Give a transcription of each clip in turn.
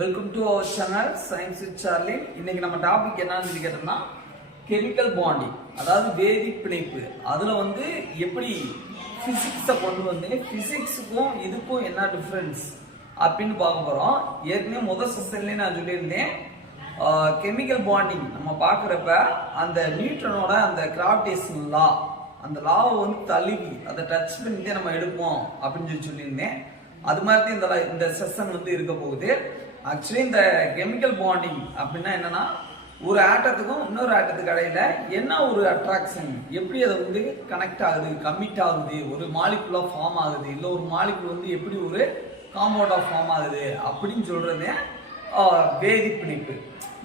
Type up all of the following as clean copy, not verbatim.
Welcome to our channel science with Charlie. இன்னைக்கு நம்ம topic என்னன்னு கேட்டோம்னா கெமிக்கல் பாண்டிங், அதாவது வேதி பிணைப்பு. அதில் எப்படி ஃபிசிக்ஸை கொண்டு வந்து ஃபிசிக்ஸுக்கும் இதுக்கும் என்ன டிஃப்ரென்ஸ் அப்படின்னு பார்க்க போகிறோம். ஏற்கனவே முதல் செஷன்லேயே நான் சொல்லியிருந்தேன், கெமிக்கல் பாண்டிங் நம்ம பார்க்குறப்ப அந்த நியூட்டனோட அந்த கிராவிடேஷன் லா, அந்த லாவை தழுவி அதை டச் பண்ணிட்டு நம்ம எடுப்போம் அப்படின்னு சொல்லியிருந்தேன். அது மாதிரி தான் இந்த செஷன் இருக்க போகுது. ஆக்சுவலி இந்த கெமிக்கல் பாண்டிங் அப்படின்னா என்னன்னா, ஒரு ஆட்டத்துக்கும் இன்னொரு ஆட்டத்துக்கு இடையில என்ன ஒரு அட்ராக்ஷன், எப்படி அதை கனெக்ட் ஆகுது, கமிட் ஆகுது, ஒரு மாலிகுலா ஃபார்ம் ஆகுது, இல்லை ஒரு மாலிகுல் எப்படி ஒரு காம்பவுண்டா ஃபார்ம் ஆகுது அப்படின்னு சொல்றது வேதி பிணைப்பு.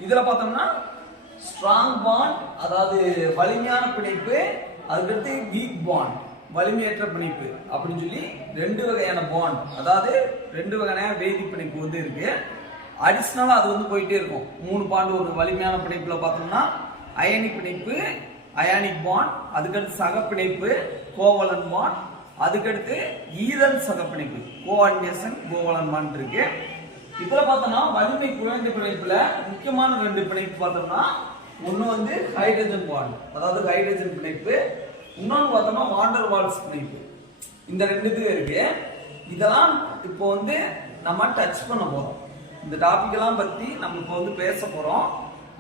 இதுல பார்த்தோம்னா ஸ்ட்ராங் பாண்ட், அதாவது வலிமையான பிணைப்பு, அதுக்கடுத்து வீக் பாண்ட், வலிமையற்ற பிணைப்பு அப்படின்னு சொல்லி ரெண்டு வகையான பாண்ட், அதாவது ரெண்டு வகையான வேதி பிணைப்பு இருக்கு. அடிஷனலா அது போயிட்டே இருக்கும். 3 பாண்ட். ஒரு வலிமையான பிணைப்புல பார்த்தோம்னா அயனிக் பிணைப்பு, அயானிக் பாண்ட், அதுக்கடுத்து சக பிணைப்பு கோவலன் பாண்ட், அதுக்கடுத்து ஈரல் சக பிணைப்பு கோஆர்டினேஷன் கோவலன் பாண்ட் இருக்கு. இதுல பார்த்தோம்னா வலிமை குறைந்த பிணைப்புல முக்கியமான 2 பிணைப்பு பார்த்தோம்னா, ஒன்னு ஹைட்ரஜன் பாண்ட், அதாவது ஹைட்ரஜன் பிணைப்பு, இன்னொன்று பார்த்தோம்னா வாண்டர் வால்ஸ் பிணைப்பு. இந்த 2 இருக்கு. இதெல்லாம் இப்போ நம்ம டச் பண்ண போறோம். இந்த டாபிக் எல்லாம் பத்தி நம்ம இப்போ பேச போறோம்.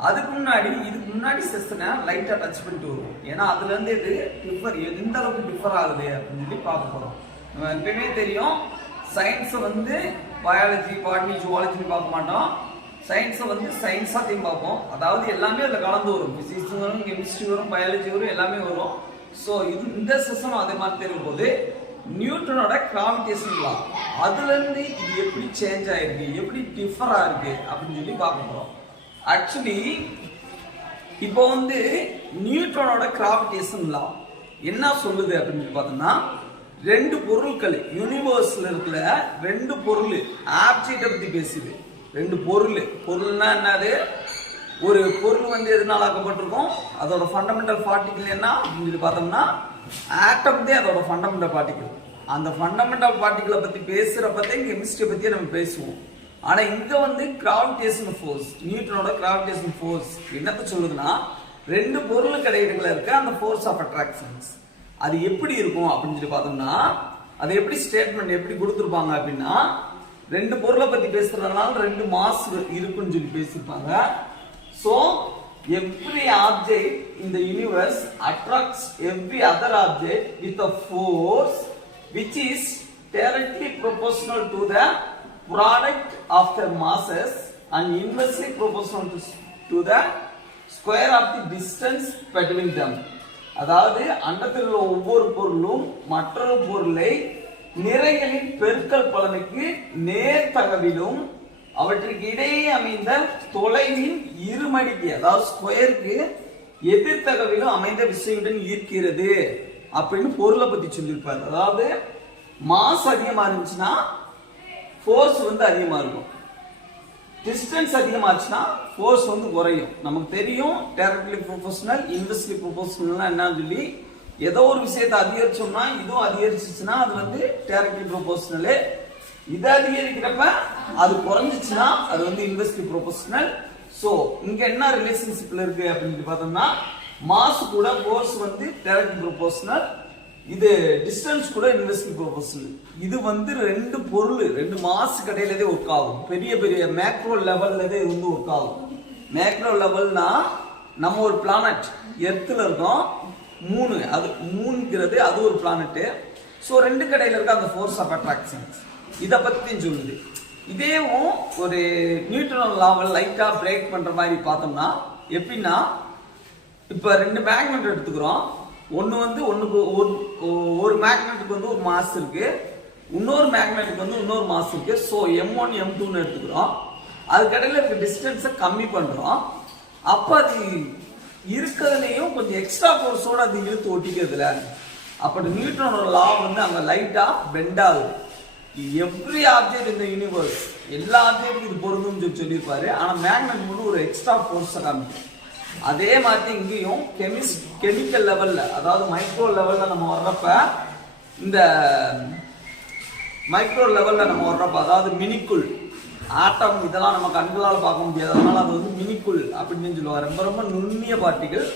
அதுக்கு முன்னாடி செஷனை லைட்டா டச் பண்ணிட்டு வருவோம். ஏன்னா அதுல இருந்து இது டிஃபர், எந்த அளவுக்கு டிஃபர் ஆகுது அப்படின்னு சொல்லி பார்க்க போறோம். நம்ம எப்பயுமே தெரியும், சயின்ஸை பயாலஜி, பாட்னி, ஜுவாலஜின்னு பார்க்க மாட்டோம். சயின்ஸை சயின்ஸாத்தையும் பார்ப்போம். அதாவது எல்லாமே அதில் கலந்து வரும். பிசிக்ஸ் வரும், கெமிஸ்ட்ரி வரும், பயாலஜி வரும், எல்லாமே வரும். ஸோ இந்த செஷனும் அதே மாதிரி தெரியும் போது நியூட்டனோட கிராவிடேஷன் லா, அதுல இருந்து இது எப்படி சேஞ்ச் ஆயிருக்கு, எப்படி டிஃபர் ஆயிருக்கு அப்படின்னு சொல்லி பார்க்க போறோம். ஆக்சுவலி இப்போ நியூட்டனோட கிராவிடேஷன் லா என்ன சொல்லுது அப்படின்னு சொல்லி பார்த்தோம்னா, 2 பொருட்கள் யூனிவர்ஸ்ல இருக்கிற 2 பொருள் ஆப்ஜெக்டை பத்தி பேசுது. 2 பொருள்னா என்னது? ஒரு பொருள் எதனால ஆக்கப்பட்டிருக்கும், அதோட ஃபண்டமெண்டல் பார்ட்டிகிள் என்ன அப்படின்னு சொல்லி பார்த்தோம்னா ஆட்டம் தான் அதோட ஃபண்டமெண்டல் பார்ட்டிகிள். அந்த ஃபண்டமெண்டல் பார்ட்டிகிளை பத்தி பேசுறப்ப கெமிஸ்ட்ரியை பத்தி நம்ம பேசுவோம். ஆனா இங்க கிராவிடேஷன் ஃபோர்ஸ், நியூட்டனோட கிராவிடேஷன் ஃபோர்ஸ் என்னத்த சொல்லுதுன்னா, 2 பொருளுக்கு இடையில இருக்க அந்த ஃபோர்ஸ் ஆஃப் அட்ராக்ஷன்ஸ் அது எப்படி இருக்கும் அப்படின்னு சொல்லி பார்த்தோம்னா, அது எப்படி ஸ்டேட்மெண்ட் எப்படி கொடுத்துருப்பாங்க அப்படின்னா, 2 பொருளை பத்தி பேசுறதுனால 2 மாஸ் இருக்குன்னு சொல்லி பேசியிருப்பாங்க. So every object in the universe attracts every other object with a force which is directly proportional to the product of their masses and inversely proportional to the square of the distance between them. அதாவது அண்டத்தில் உள்ள ஒவ்வொரு பொருளும் மற்றொரு பொருளை நிறைகளின் பெருக்கல் பலனுக்கு நேர்தகவிலும் அவற்றுக்கு இடையே அமைந்த தொலைவின் இருமடிக்கு, அதாவது ஸ்கொயருக்கு எதிர்த்தகவிலும் அமைந்த விசையுடன் ஈர்க்கிறது அப்படின்னு பொருளை பத்தி சொல்லியிருப்பாரு. அதாவது மாஸ் அதிகமா இருந்துச்சுன்னா ஃபோர்ஸ் அதிகமா இருக்கும், டிஸ்டன்ஸ் அதிகமாச்சுன்னா ஃபோர்ஸ் குறையும். நமக்கு தெரியும் டைரக்ட்லி ப்ரொபோஷனல், இன்வெர்ஸ்லி ப்ரொபோஷனல் என்னன்னு சொல்லி, ஏதோ ஒரு விஷயத்தை அதிகரிச்சோம்னா இதுவும் அதிகரிச்சுச்சுன்னா அது டைரக்ட்லி ப்ரொபோஷனல். இது அதிகரிக்கிறப்ப அது குறைஞ்சிச்சுன்னா அது இன்வெர்ஸ்லி ப்ரொபோஷனல். சோ இங்க என்ன ரிலேஷன்ஷிப்ல இருக்கு அப்படின்னு பார்த்தோம்னா, மாஸ் கூட ஃபோர்ஸ் டைரக்ட் ப்ரொபோஷனல், இது டிஸ்டன்ஸ் கூட இன்வெர்ஸ்லி ப்ரொபோஷனல். இது 2 பொருள் 2 மாஸ் கடையில ஒர்க் ஆகும். பெரிய பெரிய மேக்ரோ லெவல்ல ஒர்க் ஆகும். மேக்ரோ லெவல்னா நம்ம ஒரு பிளானட் எர்த்ல இருக்கோம், மூணு, அது மூணுங்கிறது அது ஒரு பிளானட். ஸோ 2 கடையில இருக்க அந்த ஃபோர்ஸ் ஆஃப் அட்ராக்ஷன்ஸ் இதை பத்தி சொல்லுது. இதேவும் ஒரு நியூட்டன் லாவை லைட்டா பிரேக் பண்ற மாதிரி பார்த்தோம்னா எப்படின்னா, இப்ப 2 மேக்னெட் எடுத்துக்கிறோம். ஒண்ணுக்கு ஒரு மேக்னெட்டுக்கு ஒரு மாஸ் இருக்கு, இன்னொரு மேக்னெட்டுக்கு இன்னொரு மாஸ் இருக்கு. ஸோ M1 M2ன்னு எடுத்துக்கிறோம். அதுக்கடையில இருக்க டிஸ்டன்ஸை கம்மி பண்றோம். அப்ப அது இருக்கிறதுலையும் கொஞ்சம் எக்ஸ்ட்ரா ஃபோர்ஸோட அது இழுத்து ஒட்டிக்கிறதுல, அப்ப நியூட்டனோட லா அங்க லைட்டா பெண்ட் ஆகுது. எவ்ரி ஆப்ஜெக்ட் இந்த யூனிவர்ஸ், எல்லா ஆப்ஜெக்ட்டுக்கும் இது பொருந்தும்னு சொல்லியிருப்பாரு. ஆனா மேக்னெட் ஒரு எக்ஸ்ட்ரா ஃபோர்ஸை காமிக்கும். அதே மாதிரி இங்கேயும் கெமிக்கல் லெவல்ல, அதாவது மைக்ரோ லெவல்ல நம்ம வர்றப்ப, இந்த மைக்ரோ லெவல்ல நம்ம வர்றப்ப, அதாவது மினிக்குள் ஆட்டம் இதெல்லாம் நம்ம கண்களால் பார்க்க முடியாது, அதனால அது வந்து மினிக்குள் அப்படின்னு சொல்லுவாங்க. ரொம்ப ரொம்ப நுண்ணிய பார்ட்டிகள்.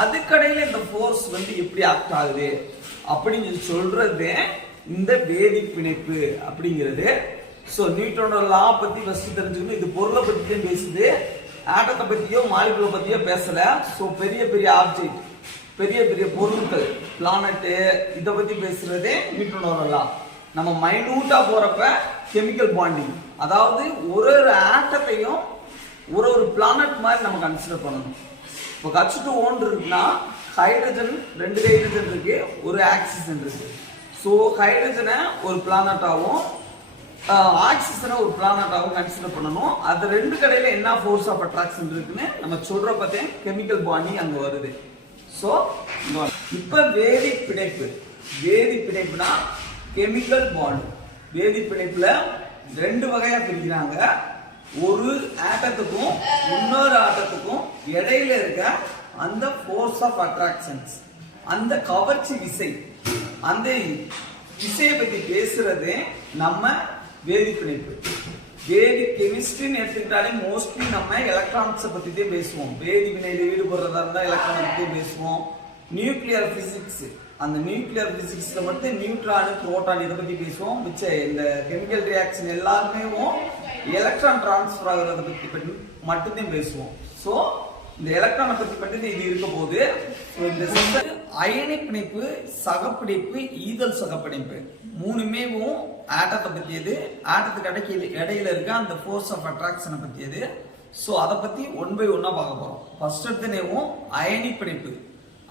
அதுக்கடையில இந்த ஃபோர்ஸ் வந்து எப்படி ஆக்ட் ஆகுது அப்படின்னு சொல்றது இந்த வேதி பிணைப்பு அப்படிங்கிறது. ஸோ நியூட்டனோட லா பத்தி ஃபர்ஸ்ட் தெரிஞ்சுக்கணும். இது பொருளை பத்தி தான் பேசுது, ஆட்டத்தை பத்தியோ மாலிகுலை பத்தியோ பேசல. ஸோ பெரிய பெரிய ஆப்ஜெக்ட், பெரிய பெரிய பொருட்கள், பிளானட்டு, இதை பத்தி பேசுறதே நியூட்டனோட லா. நம்ம மைனூட்டா போறப்ப கெமிக்கல் பாண்டிங், அதாவது ஒரு ஒரு ஆட்டத்தையும் ஒரு ஒரு பிளானட் மாதிரி நம்ம கன்சிடர் பண்ணணும். இப்போ H2O இருக்குன்னா ஹைட்ரஜன் 2 ஹைட்ரஜன் இருக்கு, ஒரு ஆக்சிஜன் இருக்கு. ஸோ ஹைட்ரஜனை ஒரு பிளானட்டாகவும் ஆக்சிஜனை ஒரு பிளானட்டாகவும் கன்சிடர் பண்ணணும். அது ரெண்டு கடையில என்ன ஃபோர்ஸ் ஆஃப் அட்ராக்ஷன் இருக்குன்னு நம்ம சொல்ற பார்த்தேன் கெமிக்கல் பாண்டிங் அங்க வருது. ஸோ இப்ப வேதி பிணைப்பு, வேதி பிணைப்புனா கெமிக்கல் பாண்ட். வேதி பிணைப்புல ரெண்டு வகையா பிரிக்கிறாங்க. ஒரு ஆட்டத்துக்கும் இன்னொரு ஆட்டத்துக்கும் இடையில இருக்க அந்த ஃபோர்ஸ் ஆஃப் அட்ராக்ஷன்ஸ், அந்த கவர்ச்சி விசை, அந்த விசையை பத்தி பேசுறது நம்ம வேதி பிணைப்பு. வேதி கெமிஸ்ட்ரின்னு எடுத்துக்கிட்டாலே மோஸ்ட்லி நம்ம எலக்ட்ரான்ஸை பத்தி தான் பேசுவோம். வேதி வினையில ஈடுபடுறதா இருந்தா எலக்ட்ரானை பத்தி பேசுவோம். நியூக்ளியர் பிசிக்ஸ், அந்த நியூக்ளியர் பிசிக்ஸ்ல மட்டும் நியூட்ரான், புரோட்டான் இதை பத்தி பேசுவோம். மிச்ச இந்த கெமிக்கல் ரியாக்ஷன் எல்லாருமே எலக்ட்ரான் டிரான்ஸ்ஃபர் ஆகுறத பத்தி மட்டும்தான் பேசுவோம். ஸோ இந்த எலக்ட்ரானை பத்தி மட்டும் இது இருக்க போது. இந்த அயனி பிணைப்பு, சகப்பிணைப்பு, ஈதல் சகப்பிணைப்பு மூணுமே ஆட்டத்தை பத்தியது, ஆட்டத்துக்கு இடையில இருக்க அந்த ஃபோர்ஸ் ஆஃப் அட்ராக்ஷனை பத்தியது. ஸோ அதை பத்தி 1 by 1 பார்க்க போறோம். ஃபர்ஸ்ட் எடுத்தனேவும் அயனி பிணைப்பு.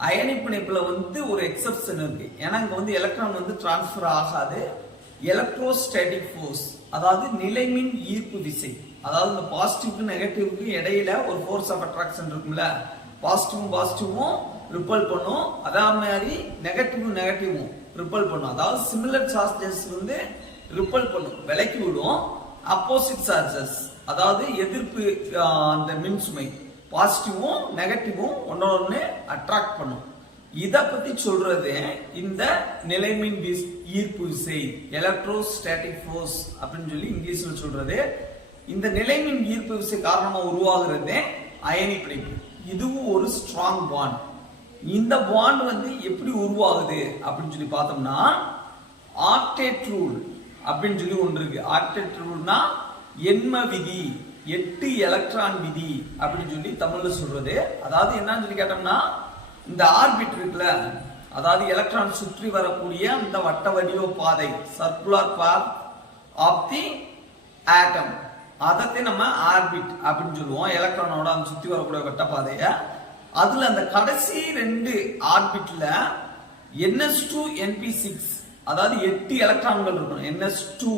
அயனி பிணைப்புல வந்து ஒரு எக்ஸப்ஷன் இருக்கு. ஏன்னா இங்க வந்து எலக்ட்ரான் வந்து டிரான்ஸ்ஃபர் ஆகாது. எலக்ட்ரோஸ்டாட்டிக் ஃபோர்ஸ், அதாவது நிலைமின் ஈர்ப்பு விசை, அதாவது இந்த பாசிட்டிவ்க்கு நெகட்டிவ்க்கு இடையில ஒரு ஃபோர்ஸ் ஆஃப் அட்ராக்ஷன் இருக்கும்ல, பாசிட்டிவும் ரிப்பல் பண்ணும், அதே மாதிரி நெகட்டிவும் ரிப்பல் பண்ணும். அதாவது சிமிலர் சார்ஜஸ் வந்து ரிப்பல் பண்ணும், விலக்கி விடும். அப்போசிட் சார்ஜஸ், அதாவது எதிர்ப்பு அந்த மின்சுமை, பாசிட்டிவும் நெகட்டிவும் ஒன்னொன்னு அட்ராக்ட் பண்ணும். இத பத்தி சொல்றது இந்த நிலைமின் ஈர்ப்பு விசை, எலக்ட்ரோஸ்டாட்டிக் ஃபோர்ஸ் அப்படின்னு சொல்லி இங்கிலீஷ்ல சொல்றது. இந்த நிலைமின் ஈர்ப்பு விசை காரணமா உருவாகிறது அயனி பிணைப்பு. இதுவும் ஒரு ஸ்ட்ராங் பாண்ட். இந்த பாண்ட் வந்து எப்படி உருவாகுது அப்படின்னு சொல்லி பார்த்தோம்னா ஆக்டேட் ரூல் அப்படின்னு சொல்லி ஒன்று இருக்கு. ஆக்டேட் ரூல்னா எண்ம விதி, 8 எலக்ட்ரான் விதி அப்படின்னு சொல்லி தமிழ்ல சொல்றது. அதாவது என்னன்னு சொல்லி கேட்டோம்னா இந்த ஆர்பிட் இருக்குல்ல, அதாவது எலக்ட்ரான் சுற்றி வரக்கூடிய இந்த வட்ட வடிவ பாதை, சர்க்குலர் பாத் ஆஃப் தி ஆட்டம், அதை நம்ம ஆர்பிட் அப்படின்னு சொல்லுவோம். எலக்ட்ரானோட அந்த சுத்தி வரக்கூடிய வட்ட பாதைய, அதுல அந்த கடைசி 2 ஆர்பிட்ல NS2 NP6, அதாவது 8 எலக்ட்ரான்கள் இருக்கும். NS2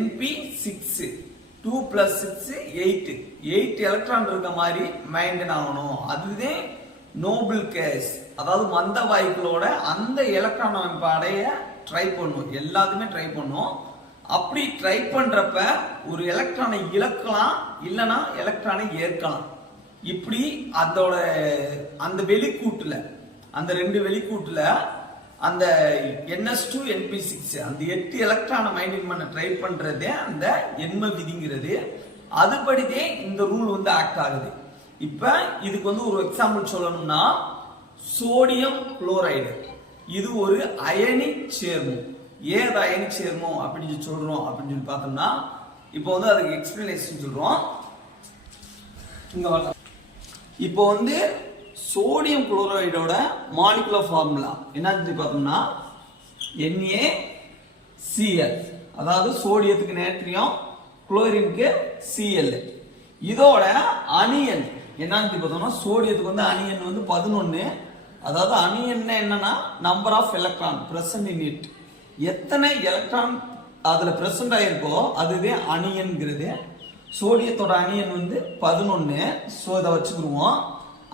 NP6 2 + 6 8 எலக்ட்ரான் இருக்க மாதிரி மெயின்டைன் ஆகணும். அதுவே நோபல் கேஸ், அதாவது மந்த வாயுக்களோட அந்த எலக்ட்ரான் அமைப்பு அடைய ட்ரை பண்ணும், எல்லாத்துமே ட்ரை பண்ணும். அப்படி ட்ரை பண்றப்ப ஒரு எலக்ட்ரானை இழக்கலாம், இல்லைன்னா எலக்ட்ரானை ஏற்கலாம். இப்படி அதோட அந்த வெளிக்கூட்டுல, அந்த 2 வெளிக்கூட்டுல அந்த NS2 NP6 அந்த 8 எலக்ட்ரானை மெயின்டைன் பண்ண ட்ரை பண்றதே அந்த எண்ம விதிங்கிறது. அதுபடிதே இந்த ரூல் வந்து ஆக்ட் ஆகுது. இப்ப இதுக்கு வந்து ஒரு எக்ஸாம்பிள் சொல்லணும்னா சோடியம் குளோரைடு, இது ஒரு அயனி சேர்மம். ஏது அயனி சேர்மம் அப்படின்னு சொல்றோம் அப்படின்னு சொல்லி பார்த்தோம்னா இப்போ வந்து அதுக்கு எக்ஸ்பிளனேஷன் சொல்றோம். இப்போ வந்து சோடியம் குளோரைடோட மாலிகுலர் ஃபார்முலா என்னன்னு சொல்லி பார்த்தோம்னா NaCl, அதாவது சோடியத்துக்கு நேட்ரியம், குளோரினுக்கு Cl. இதோட அணியன் என்னன்னு பார்த்தோம்னா சோடியத்துக்கு வந்து அணியன் வந்து 11. அதாவது அணியன் என்னன்னா number of electron present in it, எத்தனை எலக்ட்ரான் அதுல பிரசன்ட் ஆயிருக்கோ அதுவே அணியன்கிறது. சோடியத்தோட அணியன் வந்து 11. ஸோ இதை வச்சுக்கிடுவோம்.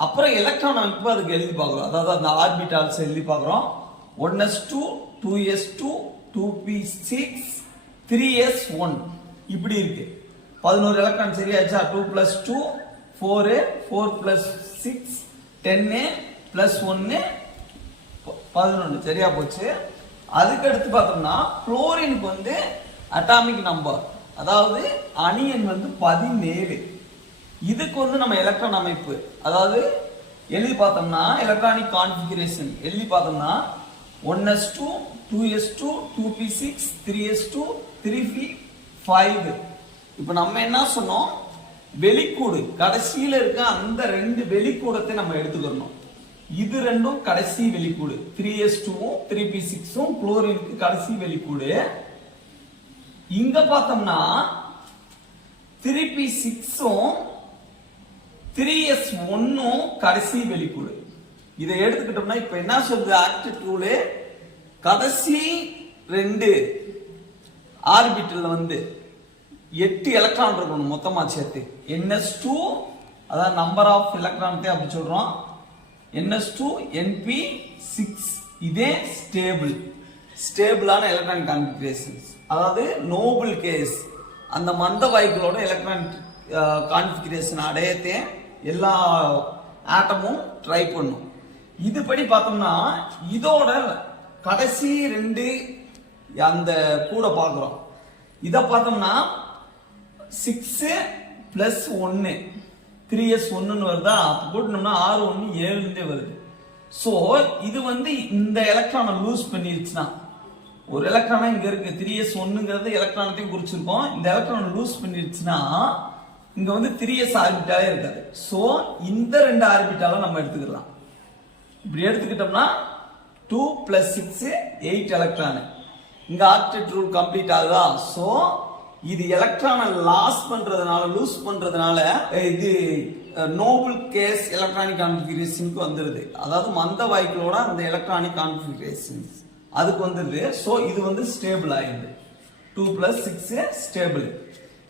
அப்புறம் எலக்ட்ரான் அமைப்பு அதுக்கு எழுதி பார்க்குறோம், அதாவது அந்த ஆர்பிட்டால்ஸ் எழுதி பார்க்குறோம். 1s2 2s2 2p6 3s1 இப்படி இருக்கு. 11 எலக்ட்ரான் சரியாச்சா? 2 + 2 4, 4 + 6 10, +1 11 சரியா போச்சு. அதுக்கு அடுத்து பார்த்தோம்னா குளோரினுக்கு வந்து அட்டாமிக் நம்பர் அதாவது அணி எண் வந்து 17. இதுக்கு வந்து நம்ம எலக்ட்ரான் அமைப்பு அதாவது எழுதி பார்த்தோம்னா எலக்ட்ரானிக் கான்ஃபிகரேஷன் எழுதி பார்த்தோம்னா 1s2 2s2 2p6 3s2 3p5. இப்போ நம்ம என்ன சொன்னோம், வெளிக்கூடு கடைசியில இருக்க அந்த ரெண்டு வெளிக்கூடத்தை நம்ம எடுத்துக்கணும். இது ரெண்டும் கடைசி வெளிக்கூடு, 3s2 3p6 குளோரினுக்கு கடைசி வெளிக்கூடு. இங்க பார்த்தோம்னா 3p6 3s1 கடைசி வெளிக்கூடு. இதை எடுத்துக்கிட்டோம்னா இப்ப என்ன சொல்றது ஆக்டிவ் ரூல், கடைசி ரெண்டு ஆர்பிட்டல்ல வந்து 8 எலக்ட்ரான் இருக்கணும் மொத்தமா சேர்த்து. ns2 அதாவது நம்பர் ஆஃப் எலக்ட்ரான் அப்படி சொல்றோம். ns2 np6 இதே ஸ்டேபிளான எலக்ட்ரானிக் கான்ஃபிகரேஷன்ஸ். அதாவது நோபல் கேஸ் அந்த மந்த வாயுக்களோட எலக்ட்ரானிக் கான்ஃபிகரேஷன் அடையத்தே எல்லா ஆட்டமும் ட்ரை பண்ணும். இதுபடி பார்த்தோம்னா இதோட கடைசி ரெண்டு அந்த கூட பார்க்குறோம். இதை பார்த்தோம்னா 6 + 1 3s1 வருதா, போட்டோம்னா 6 1 7 வருது. ஸோ இது வந்து இந்த எலக்ட்ரானை லூஸ் பண்ணிருச்சுன்னா, ஒரு எலக்ட்ரானா இங்க இருக்கு 3s1ங்கிறது எலக்ட்ரானத்தையும் குறிச்சிருக்கோம். இந்த எலக்ட்ரான் லூஸ் பண்ணிருச்சுன்னா இங்க வந்து 3s ஆர்பிட்டாலே இருக்காது. ஸோ இந்த ரெண்டு ஆர்பிட்டால நம்ம எடுத்துக்கலாம். இப்படி எடுத்துக்கிட்டோம்னா 2 + 6 8 எலக்ட்ரான். இங்க ஆக்டெட் ரூல் கம்ப்ளீட் ஆகுதா. ஸோ இது எலக்ட்ரானை லாஸ் பண்றதுனால லூஸ் பண்றதுனால இது நோபல் கேஸ் எலக்ட்ரானிக் கான்ஃபிகரேஷனுக்கு வந்துருது. அதாவது மந்த வாயுக்களோட அந்த எலக்ட்ரானிக் கான்ஃபிகரேஷன்ஸ் அதுக்கு வந்துருது. ஸோ இது வந்து ஸ்டேபிள் ஆயிடுது. 2 + 6 ஸ்டேபிள்.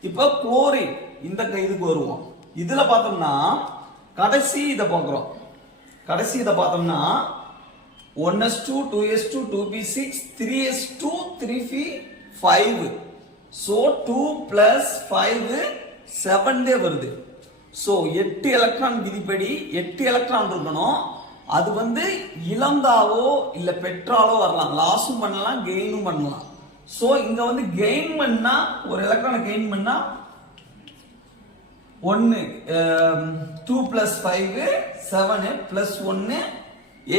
இப்போ குளோரின் இந்த இதுக்கு வருவோம். இதுல பார்த்தோம்னா கடைசி இதை பார்க்குறோம். கடைசி இதை பார்த்தோம்னா 1s2 2s2 2p6 3s2 3p5. So 2 + 5 7 வருது. ஸோ 8 எலக்ட்ரான் விதிப்படி 8 எலக்ட்ரான் இருக்கணும். அது வந்து இழந்தாவோ இல்ல பெற்றாலோ வரலாம், லாஸும் பண்ணலாம் கெயினும் பண்ணலாம். ஸோ இங்க வந்து கெயின் பண்ணா ஒரு எலக்ட்ரானை கெயின் பண்ணா 1 2 + 5 7 + 1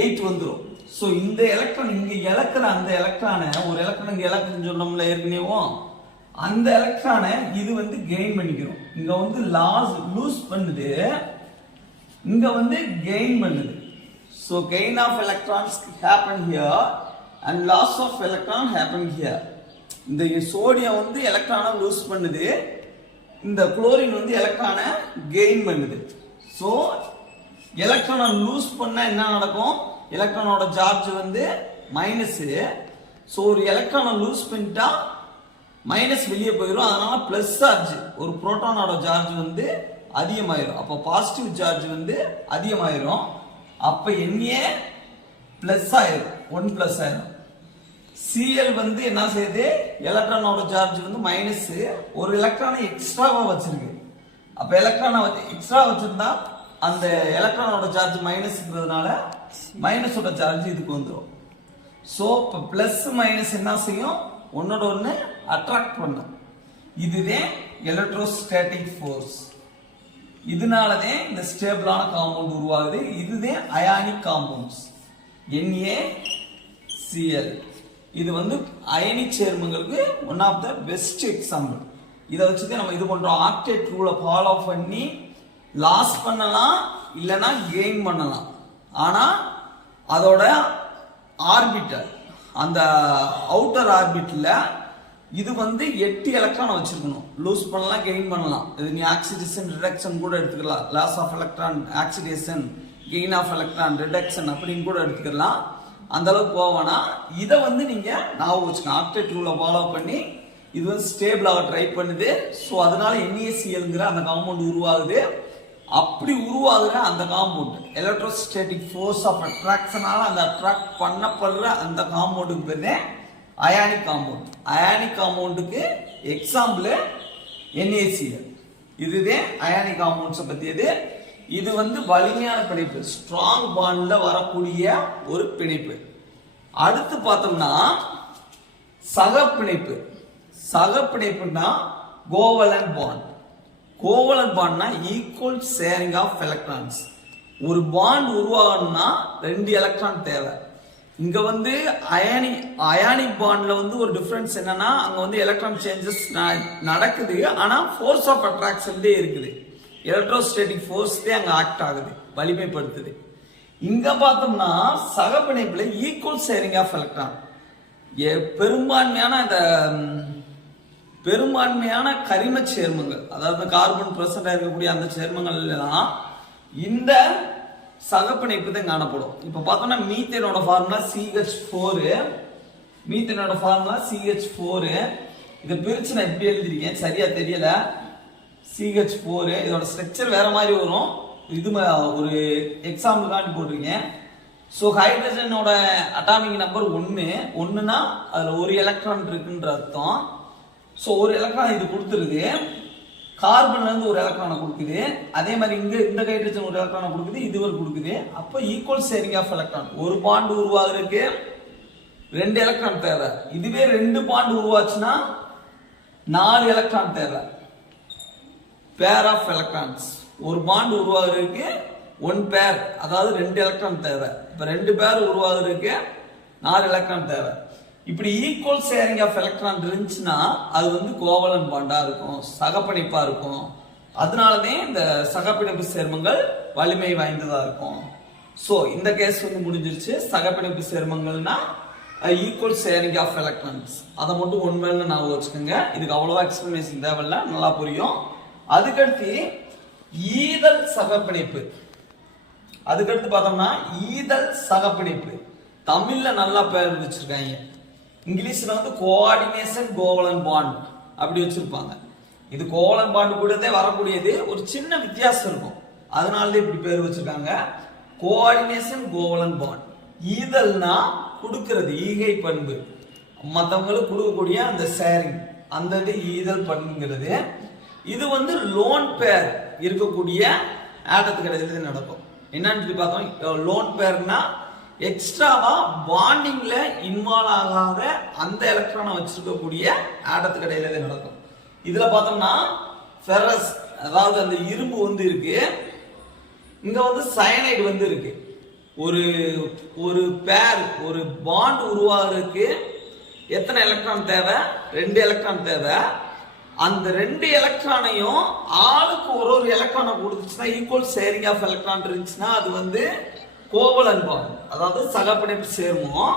8 வந்துடும். ஸோ இந்த எலக்ட்ரான் இங்க இழக்கிற அந்த எலக்ட்ரானை ஒரு எலக்ட்ரான் இழக்குன்னு சொன்னோம்ல ஏற்கனவே, அந்த எலக்ட்ரானை இது வந்து கெயின் பண்ணிக்கிறோம். இங்க வந்து லூஸ் பண்ணுது, இங்க வந்து கெயின் பண்ணுது. So gain of electrons happen here and loss of electron happen here. இந்த சோடியம் வந்து எலக்ட்ரானை லூஸ் பண்ணுது, இந்த குளோரின் வந்து எலக்ட்ரானை கெயின் பண்ணுது. ஸோ எலக்ட்ரானை லூஸ் பண்ணா என்ன நடக்கும், எலக்ட்ரானோட சார்ஜ் வந்து மைனஸ். ஸோ ஒரு எலக்ட்ரானை லூஸ் பண்ணிட்டா மைனஸ் வெளியே போயிடும், அதனால பிளஸ் சார்ஜ் ஒரு புரோட்டானோட சார்ஜ் வந்து அதிகமாயிரும். அப்போ பாசிட்டிவ் சார்ஜ் வந்து அதிகமாயிரும். அப்ப Na பிளஸ் ஆயிரும், 1 பிளஸ் ஆயிரும். Cl வந்து என்ன செய்யுது, எலக்ட்ரானோட சார்ஜ் வந்து மைனஸ், ஒரு எலக்ட்ரானை எக்ஸ்ட்ராவா வச்சிருக்கு. அப்ப எலக்ட்ரானை எக்ஸ்ட்ரா வச்சிருந்தா அந்த எலக்ட்ரானோட சார்ஜ் மைனஸ்ங்கிறதுனால மைனஸோட சார்ஜ் இதுக்கு வந்துடும். ஸோ இப்போ பிளஸ் மைனஸ் என்ன செய்யும், ஒன்னோட ஒன்று அட்ராக்ட் பண்ணும். இதுவே எலக்ட்ரோஸ்டாட்டிக் ஃபோர்ஸ். இதனாலதான் இந்த ஸ்டேபிளான காம்பவுண்ட் உருவாகுது. இதுதான் அயானிக் காம்பவுண்ட்ஸ் NaCl. இது வந்து அயனிக் சேர்மங்களுக்கு one of the best example. இதை வச்சுதான் நம்ம இது பண்றோம். ஆக்டேட் ரூலை ஃபாலோ பண்ணி லாஸ் பண்ணலாம் இல்லைன்னா கெயின் பண்ணலாம். ஆனா அதோட ஆர்பிட்டல் அந்த அவுட்டர் ஆர்பிட்ல இது வந்து 8 எலக்ட்ரான் வச்சிருக்கணும். லூஸ் பண்ணலாம் கெயின் பண்ணலாம். இது நீ ஆக்சிடேஷன் ரிடக்ஷன் கூட எடுத்துக்கலாம். Loss of electron oxidation, gain of electron reduction அப்படின்னு கூட எடுத்துக்கலாம். அந்த அளவுக்கு போவானா இதை வந்து நீங்க ஞாபகம் வச்சுக்கணும். ஆக்டேட் ரூலை ஃபாலோ பண்ணி இது வந்து ஸ்டேபிளாக ட்ரை பண்ணுது. ஸோ அதனால NaClங்கிற அந்த காம்பவுண்ட் உருவாகுது. அப்படி உருவாகுற அந்த காம்பவுண்ட் எலக்ட்ரோஸ்டாட்டிக் ஃபோர்ஸ் ஆஃப் அட்ராக்ஷனால அந்த அட்ராக்ட் பண்ணப்படுற அந்த காம்பவுண்டுக்கு பேரு அயானிக் காம்பவுண்ட். அயானிக் காம்பவுண்டுக்கு எக்ஸாம்பிள் NaCl. இதுவே அயானிக் காம்பவுண்ட்ஸ் பத்தியது. இது வந்து வலிமையான பிணைப்பு, ஸ்ட்ராங் பாண்ட்ல வரக்கூடிய ஒரு பிணைப்பு. அடுத்து பார்த்தோம்னா சகப்பிணைப்பு. சகப்பிணைப்புனா கோவலன்ட் பாண்ட். கோவலன்ட் பாண்ட்னா ஈக்குவல் ஷேரிங் ஆஃப் எலக்ட்ரான்ஸ். ஒரு பாண்ட் உருவாகணும்னா 2 எலக்ட்ரான் தேவை. இங்க வந்து அயானிக் பாண்ட்ல வந்து ஒரு டிஃபரன்ஸ் என்னன்னா, அங்க வந்து எலக்ட்ரான் சேஞ்சஸ் நடக்குது, ஆனா ஃபோர்ஸ் ஆஃப் அட்ராக்ஷன் இருக்குது. எலக்ட்ரோஸ்டேட்டிக் ஃபோர்ஸ் அங்க ஆக்ட் ஆகுது, வலிமைப்படுத்துது. இங்க பார்த்தோம்னா சகப்பிணைப்புல ஈக்குவல் ஷேரிங் ஆஃப் எலக்ட்ரான். பெரும்பான்மையான கரிம சேர்மங்கள், அதாவது கார்பன் பிரசண்டா இருக்கக்கூடிய அந்த சேர்மங்கள் எல்லாம் இந்த சகப்பிணைப்பு தான் காணப்படும். இப்ப பார்த்தோம்னா மீத்தேனோட ஃபார்முலா CH4. மீத்தேனோட formula CH4. இதை பிரிச்சு நான் எப்படி எழுதிருக்கேன் சரியா தெரியல. CH4 இதோட ஸ்ட்ரக்சர் வேற மாதிரி வரும். இது ஒரு எக்ஸாம்பிளுக்காண்டி போட்டிருக்கேன். ஸோ ஹைட்ரஜனோட அட்டாமிக் நம்பர் 1னா அதுல ஒரு எலக்ட்ரான் இருக்குன்ற அர்த்தம். ஸோ ஒரு எலக்ட்ரான் இது கொடுத்துருது, கார்பன்ல இருந்து ஒரு எலக்ட்ரானை கொடுக்குது. அதே மாதிரி இந்த ஹைட்ரஜன் ஒரு எலக்ட்ரானை கொடுக்குது, இது ஒரு கொடுக்குது. அப்போ ஈக்குவல் ஷேரிங் ஆஃப் எலக்ட்ரான். ஒரு பாண்ட் உருவாகிறதுக்கு 2 எலக்ட்ரான் தேவை. இதுவே 2 பாண்ட் உருவாச்சுன்னா 4 எலக்ட்ரான் தேவை. Pair of electrons. ஒரு பாண்ட் உருவாகிறதுக்கு 1 பேர், அதாவது 2 எலக்ட்ரான் தேவை. இப்ப 2 பேர் உருவாகிறதுக்கு 4 எலக்ட்ரான் தேவை. இப்படி ஈக்குவல் ஷேரிங் ஆஃப் எலக்ட்ரான் இருந்துச்சுன்னா அது வந்து கோவலன்ட் பாண்டா இருக்கும், சகப்பிணைப்பா இருக்கும். அதனாலதான் இந்த சகப்பிணைப்பு சேர்மங்கள் வலிமை வாய்ந்ததா இருக்கும். சோ இந்த கேஸ் வந்து முடிஞ்சிருச்சு. சகப்பிணைப்பு சேர்மங்கள்னா ஈக்குவல் ஷேரிங் ஆஃப் எலக்ட்ரான்ஸ். அதை மட்டும் உண்மையில நான் வச்சுக்கோங்க. இதுக்கு அவ்வளவா எக்ஸ்பிளனேஷன் தேவையில்ல, நல்லா புரியும். அதுக்கடுத்து ஈதல் சகப்பிணைப்பு. அதுக்கடுத்து பார்த்தோம்னா ஈதல் சகப்பிணைப்பு. தமிழ்ல நல்லா பேர் வச்சிருக்காங்க. இங்கிலீஷ்ல வந்து கோஆர்டினேஷன் கோவலன்ட் பாண்ட் அப்படி வச்சிருப்பாங்க. இது கோவலன்ட் பாண்ட் கூடதே வரக்கூடியது, ஒரு சின்ன வித்தியாசம் இருக்கும். அதனாலதான் இப்படி பேர் வச்சிருக்காங்க, கோஆர்டினேஷன் கோவலன்ட் பாண்ட். ஈதல்னா கொடுக்கிறது, ஈகை பண்பு, மற்றவங்களுக்கு கொடுக்கக்கூடிய அந்த ஷேரிங், அந்த இது ஈதல் பண்புங்கிறது. இது வந்து லோன் பேர் இருக்கக்கூடிய ஆட்டத்துக்கு இடையில நடக்கும். என்னன்னு சொல்லி பார்த்தோம், லோன் பேர்னா எக்ஸ்ட்ராவா பாண்டிங்ல இன்வால்வ் ஆகாத அந்த எலக்ட்ரானை வச்சிருக்கக்கூடிய ஆட்டத்துக்கு இடையில நடக்கும். இதுல பார்த்தோம்னா ஃபெரஸ், அதாவது அந்த இரும்பு வந்து இருக்கு, இங்க வந்து சயனைடு வந்து இருக்கு. ஒரு பேர், ஒரு பாண்ட் உருவாகிறதுக்கு எத்தனை எலக்ட்ரான் தேவை? 2 எலக்ட்ரான் தேவை. அந்த 2 எலக்ட்ரானையும் ஆளுக்கு ஒரு எலக்ட்ரானை கொடுத்துச்சுன்னா, ஈக்குவல் ஷேரிங் ஆஃப் எலக்ட்ரான் இருந்துச்சுன்னா அது வந்து கோவலன்ட் பாண்ட், அதாவது சகப்பிணைப்பு சேர்மம்.